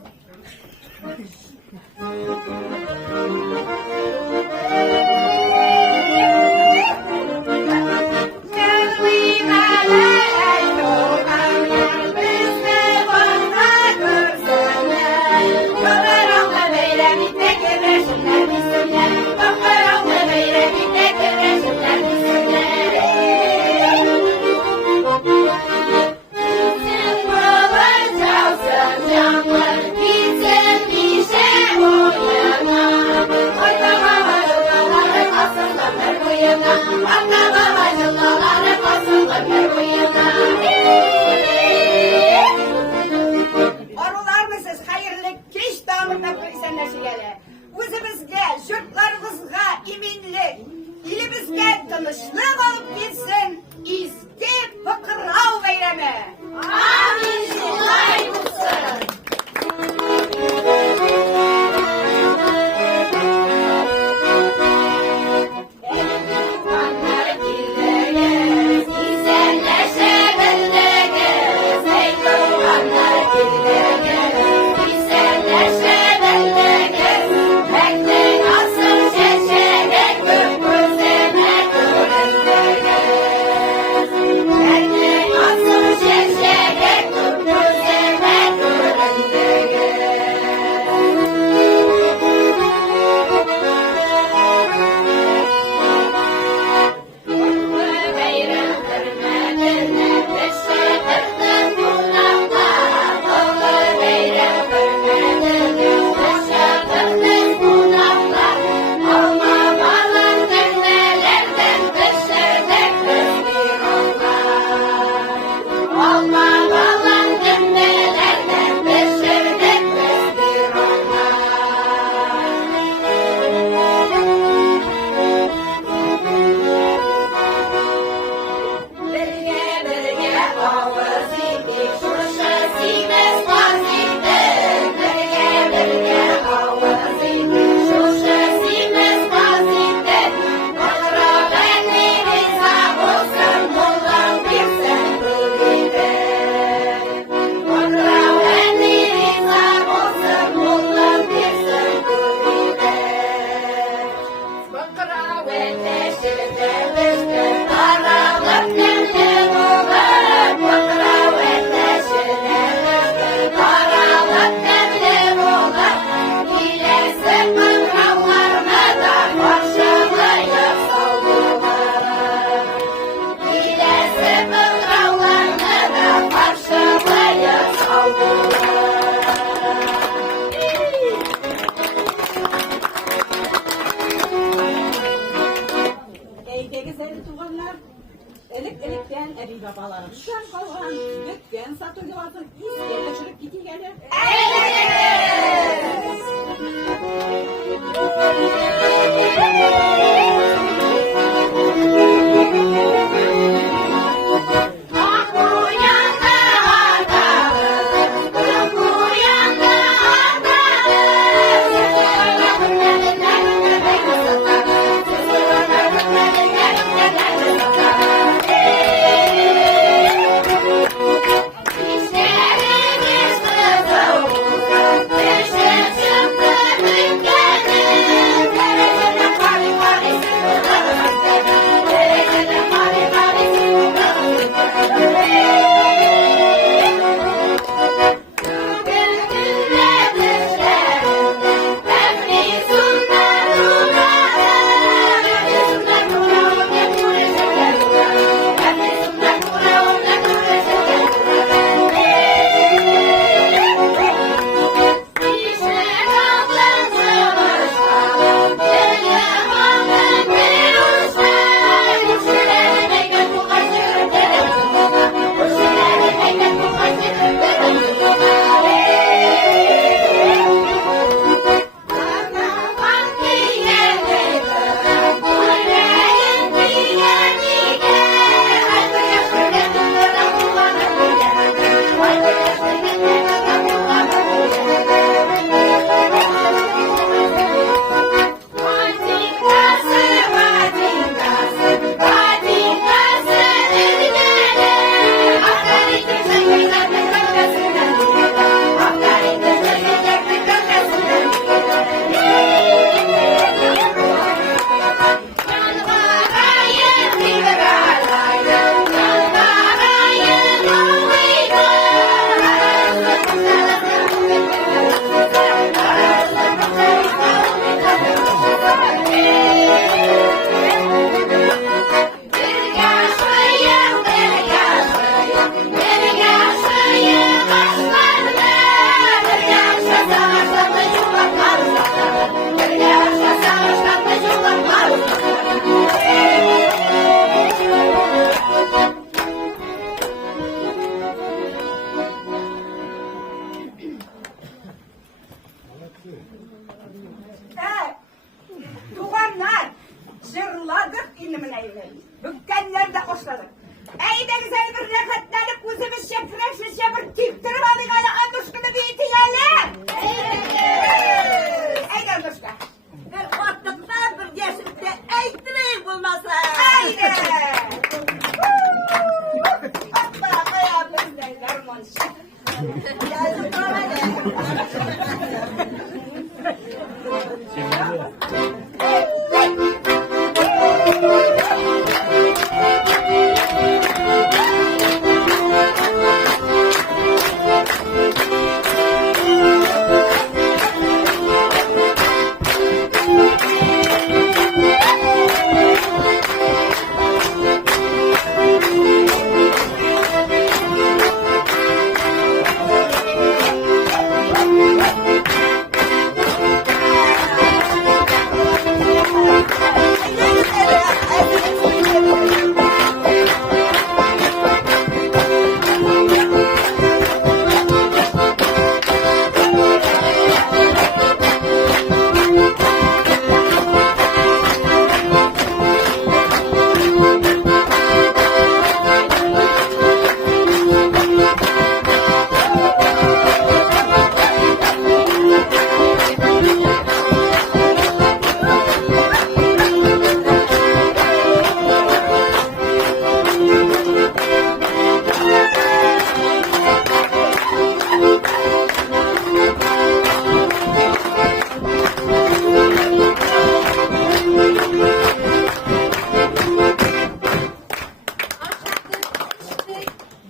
Arılarmısınız hayırlı keş damırda bir isenleşiyle. Özümüzge, yurtlarımızga iminlik, ilimizge tınışlık olup bilsin, izgi fıkrav beyremi. Amin. Şulay olsun. Elekten evi babalarımızdan kalan lütfen satın alın. İzle kaçırıp gidi gelir.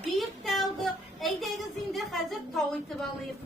Büyük daldı. Eydeniz indi hazır tavıtı balayıp.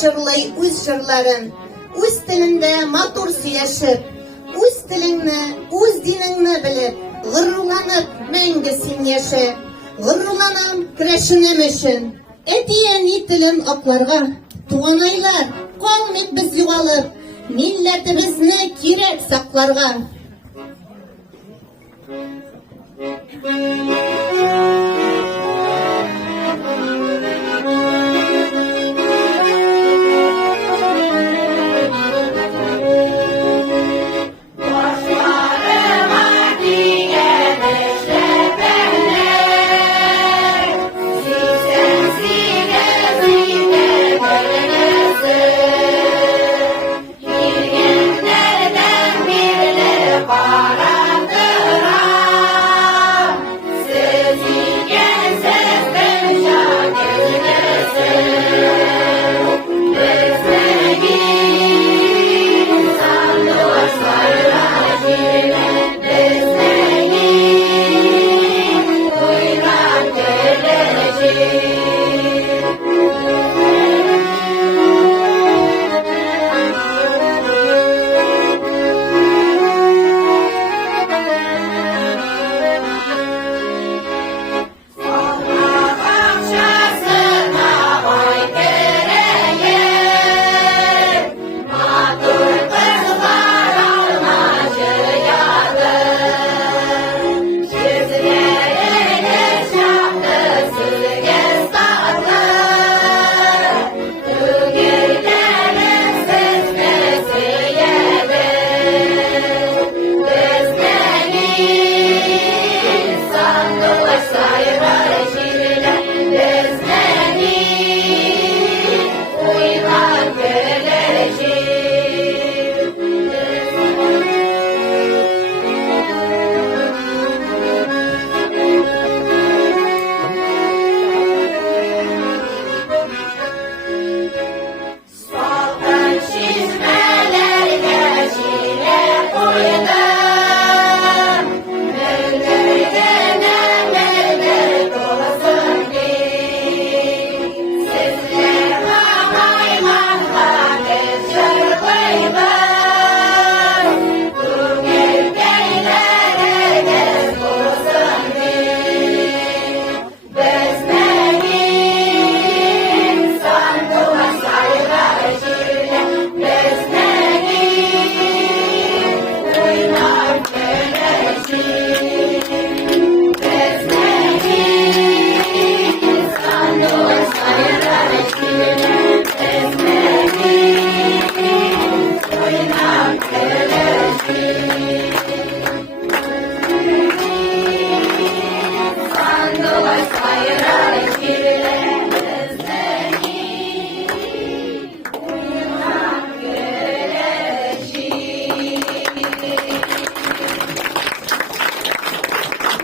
jırlay üz jırların, üz tilinde matur süyeşip, üz tilini, üz dinini bilip, gırrulanıp menge sin yaşa, gırrulanam kreşinem için, Әтияни телен акларга, туганайлар, калмыйк без югалып, милләтебезне кирәк сакларга.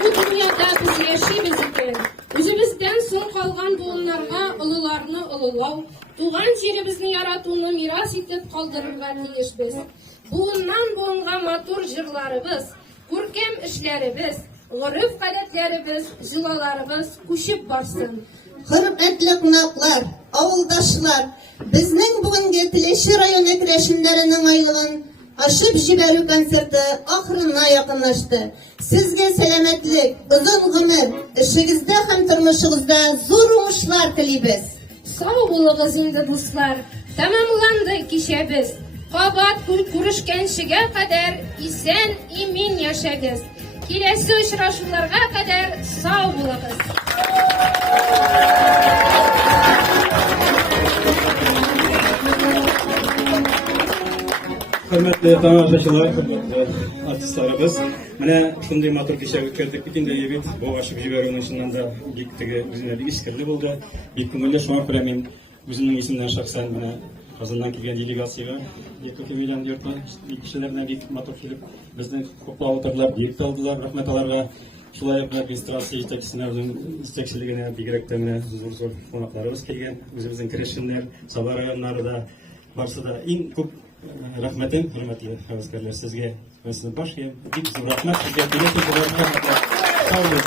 Bu dünyada biz yaşayız ekan. Özümüzden soň kalgan buğunlarga ulularını ululaw, tuğan jerimizni yaratууну miras etip kaldırırga tiyişbiz. Buğundan buğunga matur jırlarыбыз, көркем işlerimiz, guruf kadetlerimiz, jılalarımız köşüp barsın. Hürmetli qonaqlar, avuldaşlar, bizning bugungi Tilеши rayoni kireshinlarining aylığın aşıp jiberu konserti ahırına yakınlaştı. Sizge selametlik, uzun ömür, işinizde hem turmuşunuzda zor uğuşlar tileybiz. Sağ bulunuz indi dostlar. Tamamlandı kişemiz. Kabat kuruşkenşiге kadar isen imin yaşagız. Kilesi uçraşularga kadar sağ bulunuz. Hürmetli tamamlaşılar, hürmetli artistlarımız. Mine şunday matur kişe ötkürdük. Bütün de yebit bu aşıp jiberuunun şundan da biktigi üzerine iskirli buldu. Bir köngülle şoňa ko'ra men özümniň isimden şahsen mine Kazandan kelgen делегацияга 2 миллион yurtma kişilerden bir matur kilip bizni koplap oturdular, birlikte aldılar. Rahmet alarga. Şulay administrasiya yetakçısına istekçiligine bigrekte mine zor konaklarımız kelgen. Özümüzün kireşinler, Sabar rayonları da barsa da en köp rahmetim, hürmetli heveskarlar sizge. Ben size başlayayım. Bir zor rahmet, sizge bilet ediyorlar. Sağ olun.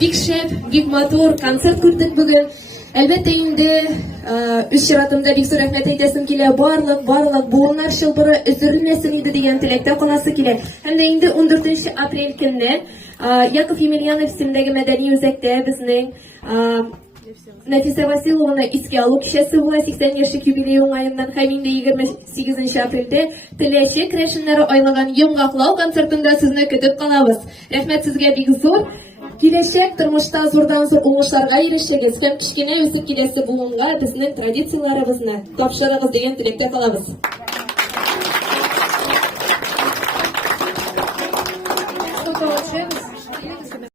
Big Chef, Big Motor konser kurduk bugün. Elbette indi Үз чиратымда бик зур рәхмәт әйтәсем килә. Барлык буыннар чылбыры өзелмәсен иде дигән теләктә каласы килә. Һәм дә инде 14 апрель көннән Яков Емельянов исемендәге мәдәни үзәктә безнең Нәфисә Василованы искә алу кичәсе була 80 яшьлек юбилей уңаеннан һәм инде 28 апрельдә Теләче керәшеннәре айлаган йомгаклау концертында сезне көтеп калабыз. Рәхмәт сезгә бик зур. Киләчәк тормышта зурдан-зур уңышларга ирешегез һәм кичкенә үсеп киләсе буынга безнең традицияләребезне тапшырыгыз дигән теләктә калабыз.